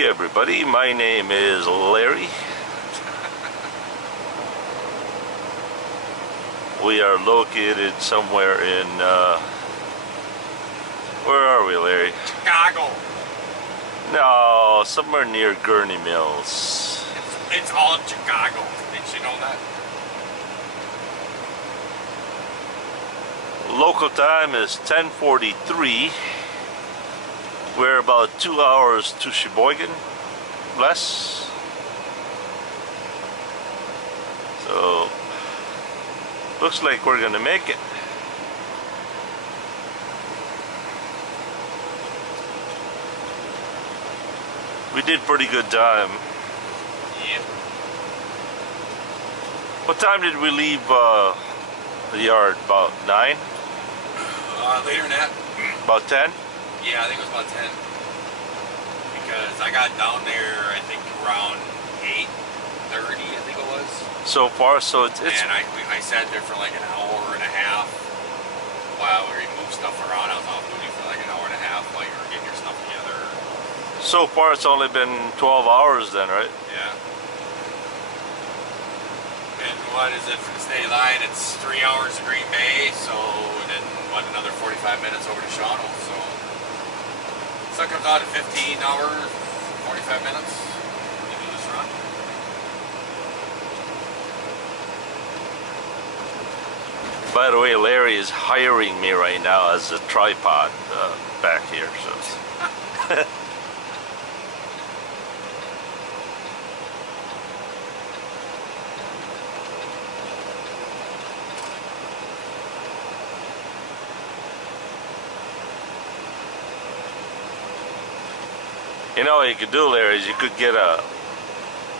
Hey everybody, my name is Larry. We are located somewhere in, where are we, Larry? Chicago. No, somewhere near Gurney Mills. It's all Chicago. Did you know that? Local time is 10:43. We're about 2 hours to Sheboygan, less. So, looks like we're gonna make it. We did pretty good time. Yep. What time did we leave the yard? About 9? Later than that. About 10? Yeah, I think it was about 10. Because I got down there, I think around 8:30, I think it was. So far, so it's and I sat there for like an hour and a half while we moved stuff around. I was off duty for like an hour and a half while you were getting your stuff together. so far it's only been 12 hours then, right? Yeah. And what is it for the state line? It's 3 hours to Green Bay, so then what, another 45 minutes over to Shawano, so that comes out at 15 hours, 45 minutes to do this run. By the way, Larry is hiring me right now as a tripod back here, so you know what you could do, Larry, is you could get a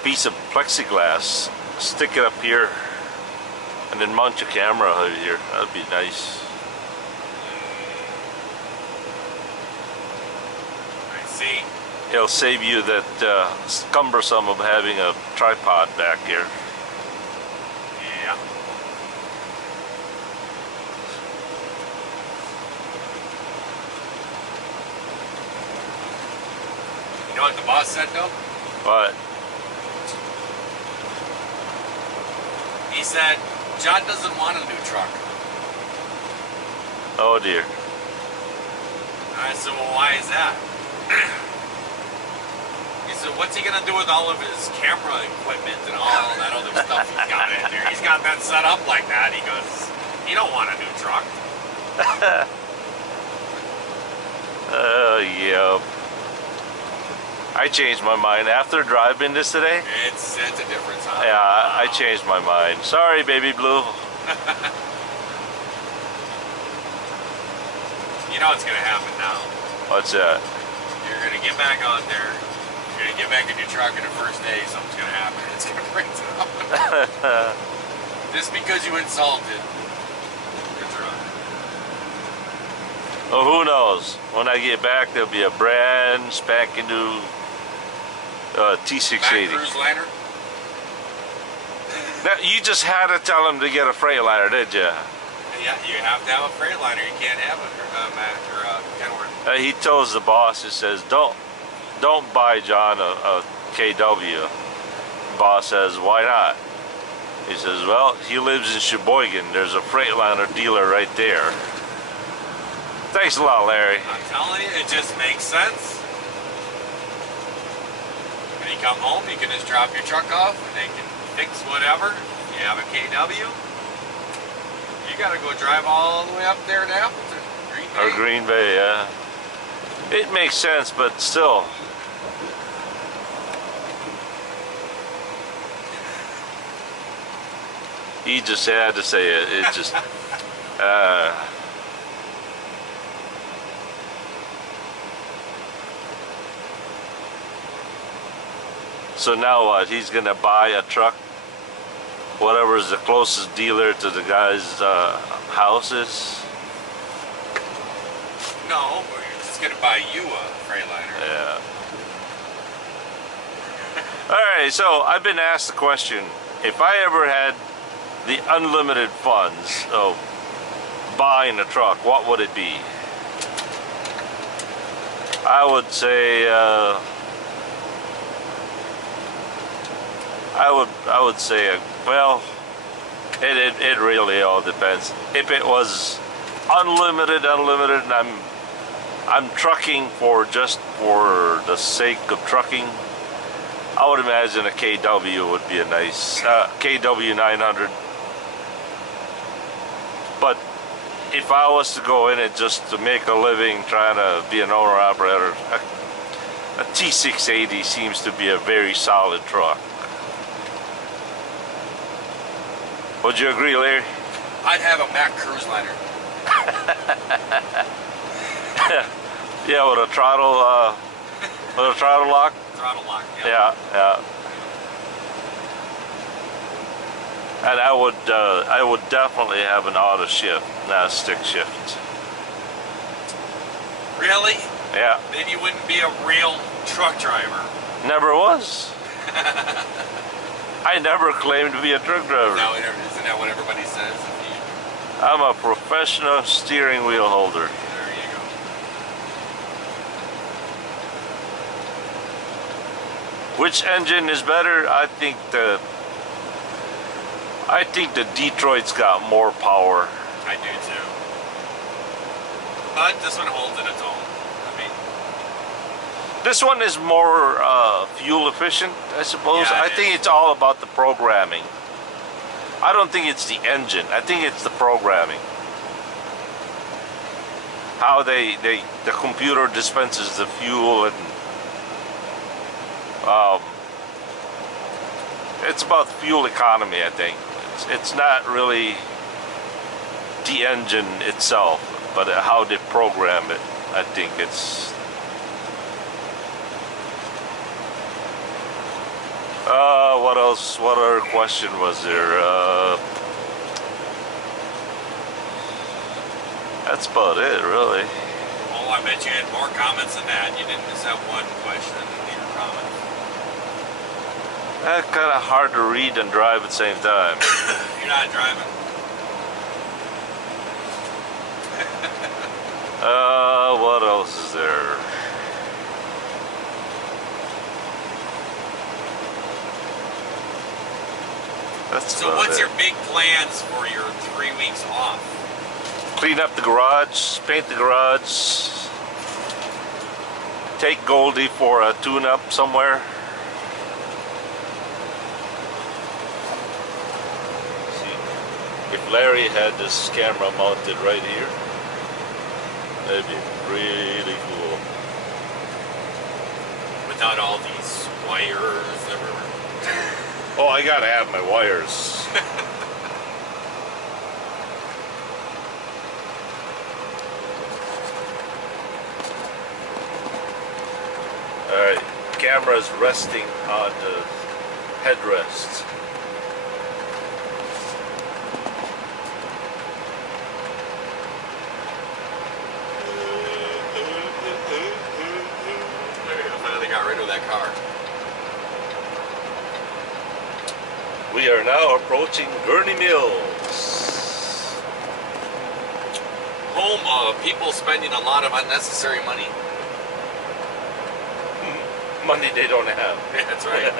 piece of plexiglass, stick it up here, and then mount your camera out here. That'd be nice. I see. It'll save you that cumbersome of having a tripod back here. Yeah. You know what the boss said though? But He said, John doesn't want a new truck. oh dear. I said, well, why is that? He said, what's he gonna do with all of his camera equipment and all that other stuff he's got in there? He's got that set up like that. He goes, he don't want a new truck. Yeah. I changed my mind after driving this today. It's a difference, huh? Yeah, I changed my mind. Sorry, baby blue. You know what's gonna happen now. What's that? You're gonna get back out there. You're gonna get back in your truck, and the first day something's gonna happen. It's gonna break down. Just because you insulted your truck. Well, who knows? When I get back, there'll be a brand spanking new T680. Back cruise liner. Now, you just had to tell him to get a Freightliner, did you? Yeah, you have to have a Freightliner. You can't have a Mac or a Kenworth. He tells the boss, he says, don't buy John a KW. Boss says, why not? He says, well, he lives in Sheboygan. There's a Freightliner dealer right there. Thanks a lot, Larry. I'm telling you, it just makes sense. When you come home, you can just drop your truck off and they can fix whatever. You have a KW. You gotta go drive all the way up there to Appleton. Green Bay. Or Green Bay, yeah. It makes sense, but still. He just had to say it. It just... So now what? He's gonna buy a truck, whatever is the closest dealer to the guy's house is. No, we're just gonna buy you a Freightliner. Yeah. All right. So I've been asked the question: if I ever had the unlimited funds of buying a truck, what would it be? I would say I would say, well, it really all depends. If it was unlimited, and I'm trucking for just for the sake of trucking, I would imagine a KW would be a nice KW 900. But if I was to go in it just to make a living, trying to be an owner operator, a T680 seems to be a very solid truck. Would you agree, Larry? I'd have a Mack cruise liner. Yeah, with a throttle lock. Throttle lock. Yeah, yeah. And I would definitely have an auto shift, not a stick shift. Really? Yeah. Then you wouldn't be a real truck driver. Never was. I never claimed to be a truck driver. No, isn't that what everybody says? I'm a professional steering wheel holder. There you go. Which engine is better? I think the Detroit's got more power. I do too. But this one holds in its own. I mean, this one is more fuel efficient, I suppose. Yeah, I think it's all about the programming. I don't think it's the engine. I think it's the programming. How the computer dispenses the fuel, and it's about fuel economy, I think. It's not really the engine itself, but how they program it. I think it's what else? What other question was there? That's about it, really. oh, I bet you had more comments than that. You didn't just have one question and your comments. That's kind of hard to read and drive at the same time. You're not driving. What else is there? That's So about what's it. your big plans for your 3 weeks off? Clean up the garage, paint the garage, take Goldie for a tune-up somewhere. See, if Larry had this camera mounted right here, that'd be really cool. Without all these wires everywhere. Oh, I gotta have my wires. Alright, camera's resting on the headrest. There you go. Finally got rid of that car. We are now approaching Gurney Mills. Home of people spending a lot of unnecessary money. Money they don't have. Yeah, that's right.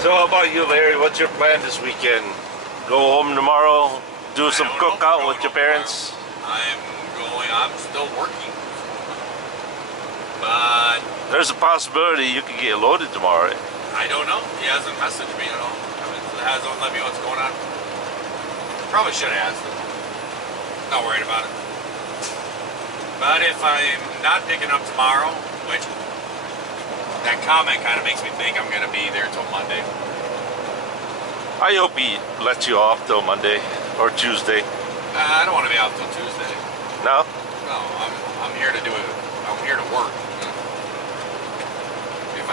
So how about you, Larry? What's your plan this weekend? Go home tomorrow, do some I don't know cookout if with I'm your going parents? I'm still working. But There's a possibility you could get loaded tomorrow, right? I don't know. He hasn't messaged me at all. He hasn't let me know what's going on. Probably should have asked him. Not worried about it. But if I'm not picking up tomorrow, which that comment kind of makes me think I'm going to be there till Monday. I hope he lets you off till Monday or Tuesday. I don't want to be out till Tuesday. No? No, I'm here to do it. I'm here to work.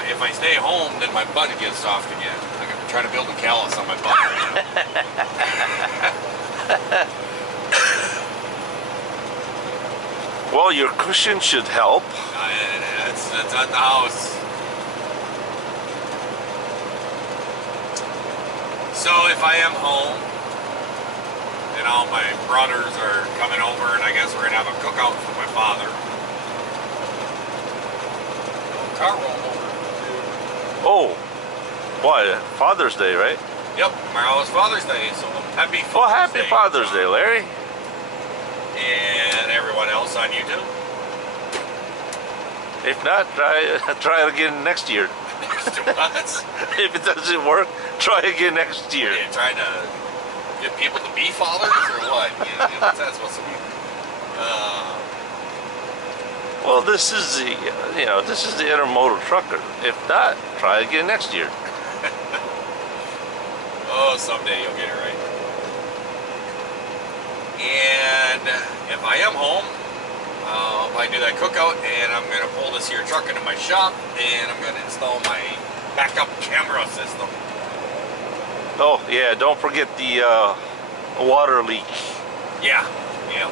If I stay home, then my butt gets soft again. I'm trying to build a callus on my butt right now. Well, your cushion should help. It's at the house. So if I am home, and all my brothers are coming over, and I guess we're gonna have a cookout for my father. Car rolled over. Oh, what? Father's Day, right? Yep, tomorrow is Father's Day, so happy Father's Well, happy Day, Father's John. Day, Larry. And everyone else on YouTube. If not, try it again next year. What? If it doesn't work, try again next year. Are you trying to get people to be fathers, or what? What's that supposed to mean? Well, this is the this is the intermodal trucker. If not, try again next year. Oh, someday you'll get it right. And if I am home, I do that cookout, and I'm gonna pull this here truck into my shop, and I'm gonna install my backup camera system. Oh yeah, don't forget the water leak. Yeah, yeah.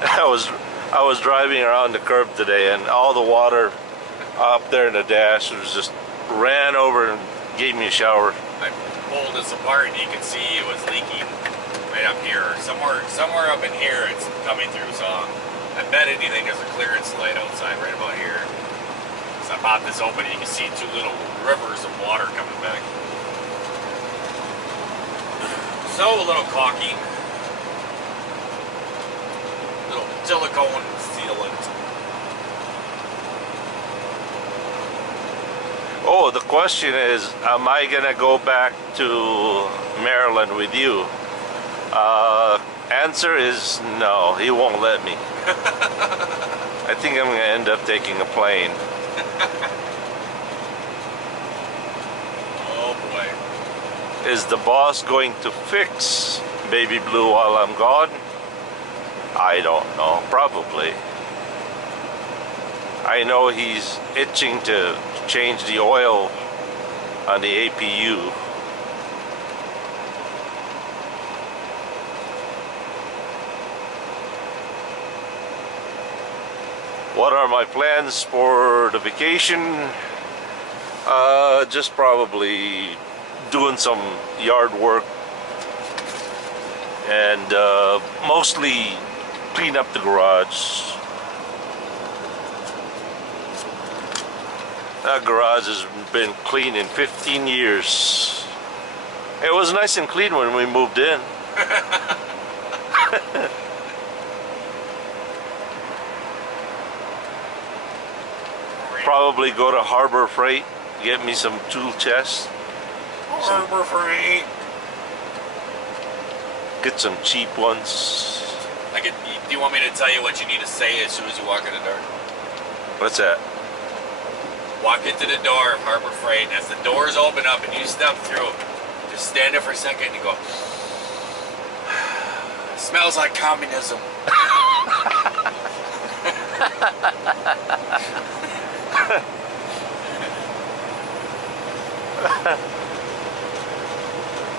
I was driving around the curb today, and all the water up there in the dash was just ran over and gave me a shower. I pulled this apart, and you can see it was leaking right up here. Somewhere up in here, it's coming through. So I bet anything there's a clearance light outside right about here. So I popped this open, and you can see two little rivers of water coming back. So a little caulking, little silicone sealant. Oh, the question is, am I gonna go back to Maryland with you? Answer is no, he won't let me. I think I'm gonna end up taking a plane. Oh boy. Is the boss going to fix Baby Blue while I'm gone? I don't know, probably. I know he's itching to change the oil on the APU. What are my plans for the vacation? Just probably doing some yard work and mostly clean up the garage. That garage has been clean in 15 years. It was nice and clean when we moved in. Probably go to Harbor Freight, get me some tool chests. Harbor Freight. Get some cheap ones. Do you want me to tell you what you need to say as soon as you walk in the door? What's that? Walk into the door of Harbor Freight, and as the doors open up and you step through, just stand there for a second and you go, smells like communism.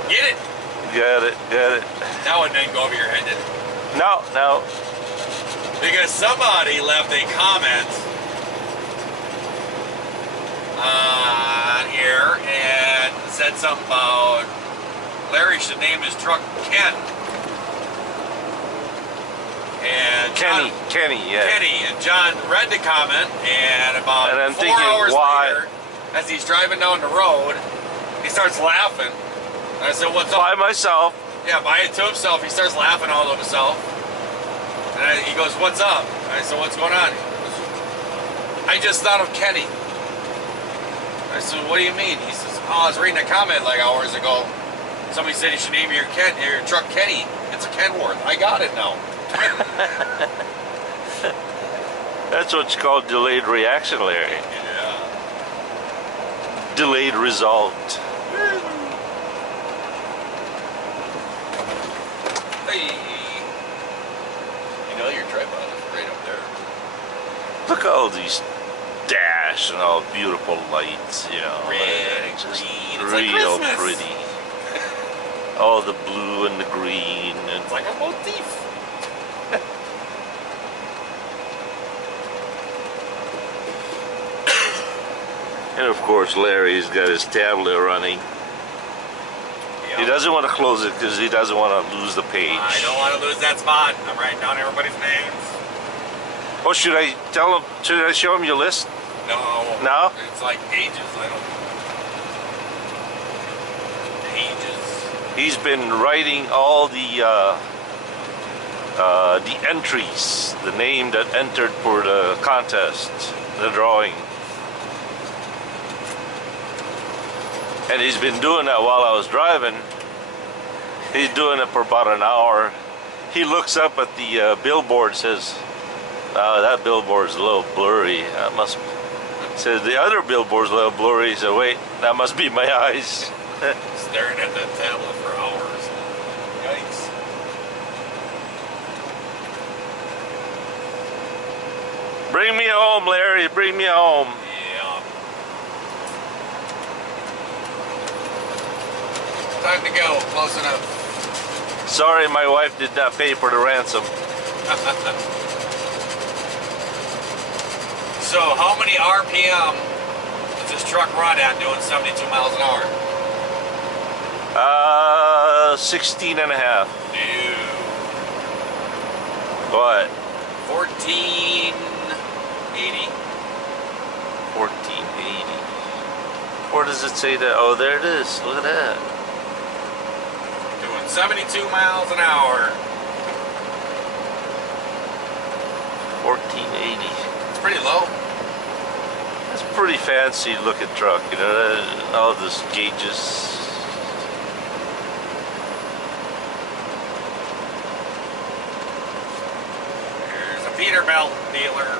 Get it? Got it, got it. That one didn't go over your head, did it? No, no. Because somebody left a comment on here and said something about Larry should name his truck Ken. And John, Kenny, yeah. Kenny, and John read the comment, and about And I'm 4 thinking, hours why? later, as he's driving down the road, he starts laughing. And I said, "What's up?" By myself. Yeah, by it to himself. He starts laughing all to himself. And he goes, "What's up?" And I said, "What's going on?" He goes, "I just thought of Kenny." I said, "What do you mean?" He says, "Oh, I was reading a comment like hours ago. Somebody said you should name your truck Kenny. It's a Kenworth. I got it now." That's what you call delayed reaction, Larry. Yeah. Delayed result. Hey. You know your tripod is right up there. Look at all these dash and all beautiful lights, you know. Red and Just green. It's like real Christmas. pretty. All the blue and the green and It's like a motif. and of course Larry's got his tablet running. Yep. He doesn't want to close it because he doesn't want to lose the page. I don't want to lose that spot. I'm writing down everybody's names. Oh, should I tell him? Should I show him your list? No. No? It's like pages. I don't. Pages. He's been writing all the entries, the name that entered for the contest, the drawing. And he's been doing that while I was driving. He's doing it for about an hour. He looks up at the billboard, says, that billboard's a little blurry. That must. Says the other billboard's a little blurry. He said, wait, that must be my eyes. Staring at that tablet for hours. Yikes. Bring me home, Larry. Bring me home. Yeah. Time to go. Close enough. Sorry, my wife did not pay for the ransom. So, how many RPM does this truck run at doing 72 miles an hour? 16 and a half. Dude. What? 1480. 1480. Where does it say that? Oh, there it is. Look at that. Doing 72 miles an hour. 1480. It's pretty low. It's a pretty fancy looking truck, you know, all those gauges. There's a Peterbilt dealer.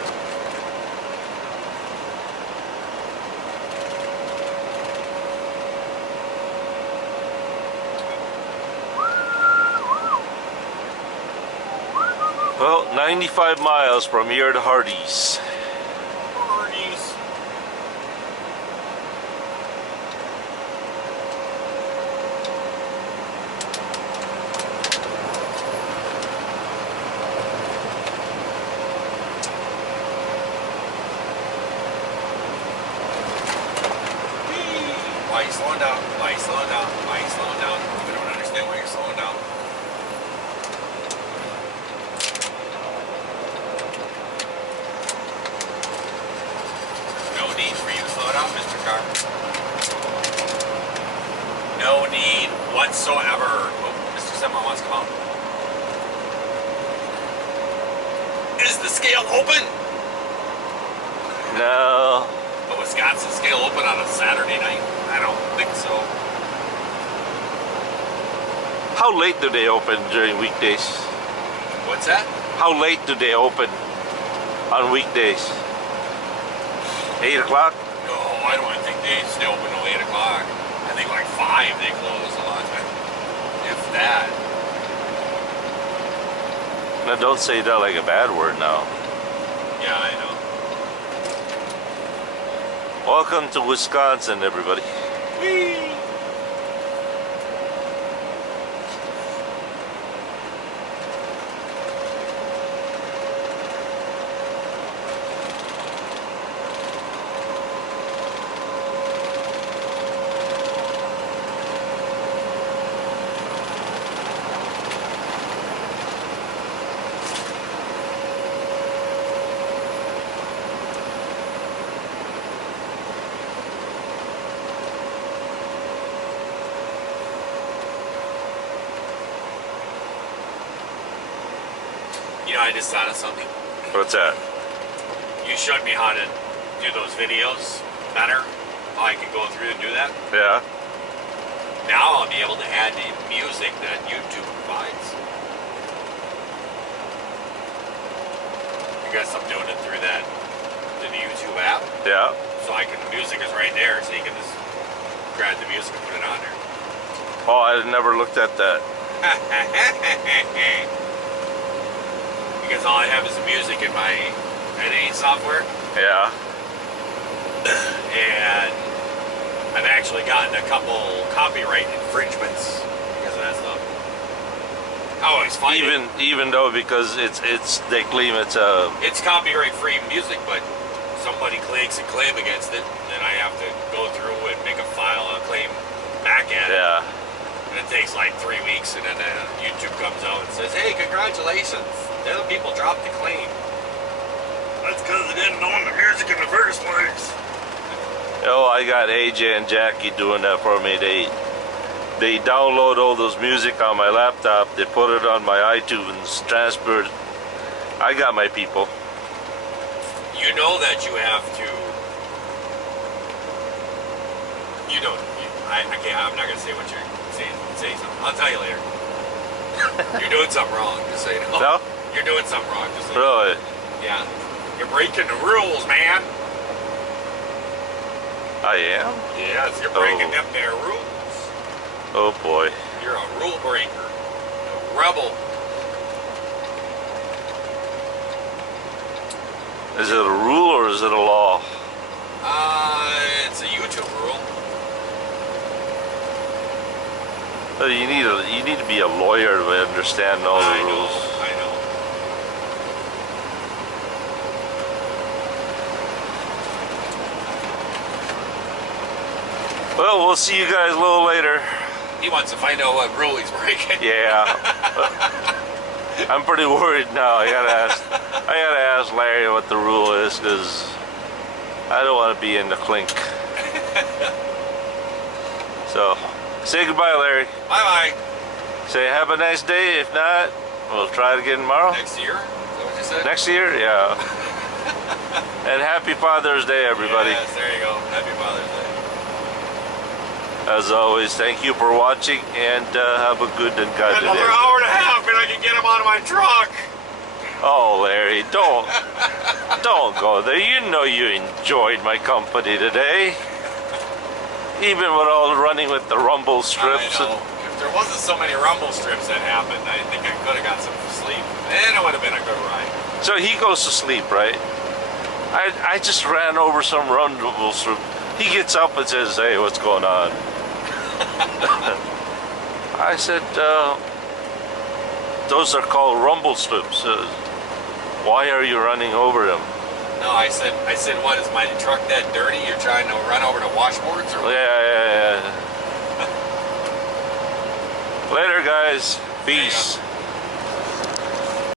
Well, 95 miles from here to Hardee's. Hardee's. Why are you slowing down? Why are you slowing down? Why are you slowing down? We don't understand why you're slowing down. No need for you to slow down, Mr. Car. No need whatsoever. Oh, Mr. Sema wants to come out. Is the scale open? No. The Wisconsin scale open on a Saturday night? I don't think so. How late do they open during weekdays? What's that? How late do they open on weekdays? 8 o'clock? No, I don't think they stay open till 8 o'clock. I think like 5 they close a lot of time. If that. Now don't say that like a bad word now. Yeah, I know. Welcome to Wisconsin, everybody. Whee! You know, I just thought of something. What's that? You showed me how to do those videos better. How I can go through and do that. Yeah. Now I'll be able to add the music that YouTube provides. I guess I'm doing it through the YouTube app. Yeah. So the music is right there, so you can just grab the music and put it on there. Oh, I never looked at that. Because all I have is the music in my editing software. Yeah. And I've actually gotten a couple copyright infringements because of that stuff. I always find even though because they claim it's it's copyright free music, but somebody makes a claim against it, then I have to go through and make a file, a claim back at it. Yeah. And it takes like 3 weeks, and then YouTube comes out and says, hey, congratulations, the other people dropped the claim. That's because they didn't own the music in the first place. Oh, I got AJ and Jackie doing that for me. They download all those music on my laptop, they put it on my iTunes, transfer it. I got my people. You know that you have to. You don't. I can't. I'm not gonna say what you're saying. Say something. I'll tell you later. You're doing something wrong. Just so you know. No? You're doing something wrong. Just so Really? Yeah. You're breaking the rules, man. I am? Yes, you're breaking them there rules. Oh boy. You're a rule breaker. A rebel. Is it a rule or is it a law? It's a YouTube rule. You need to be a lawyer to understand all the rules. I know. Well, we'll see you guys a little later. He wants to find out what rule he's breaking. Yeah. I'm pretty worried now. I gotta ask Larry what the rule is, because I don't want to be in the clink. So, say goodbye, Larry. Bye-bye. Say have a nice day. If not, we'll try it again tomorrow. Next year? Is that what you said? Next year? Yeah. And happy Father's Day, everybody. Yes, there you go. Happy Father's Day. As always, thank you for watching, and have a good and godly day. Another hour and a half, and I can get him out of my truck. Oh, Larry, don't go there. You know you enjoyed my company today. Even with all the running with the rumble strips. I know. If there wasn't so many rumble strips that happened, I think I could have got some sleep. And it would have been a good ride. So he goes to sleep, right? I just ran over some rumble strip. He gets up and says, hey, what's going on? I said, those are called rumble strips. Why are you running over them? No, I said, what, is my truck that dirty? You're trying to run over the washboards? Or what? Yeah. Later, guys. Peace.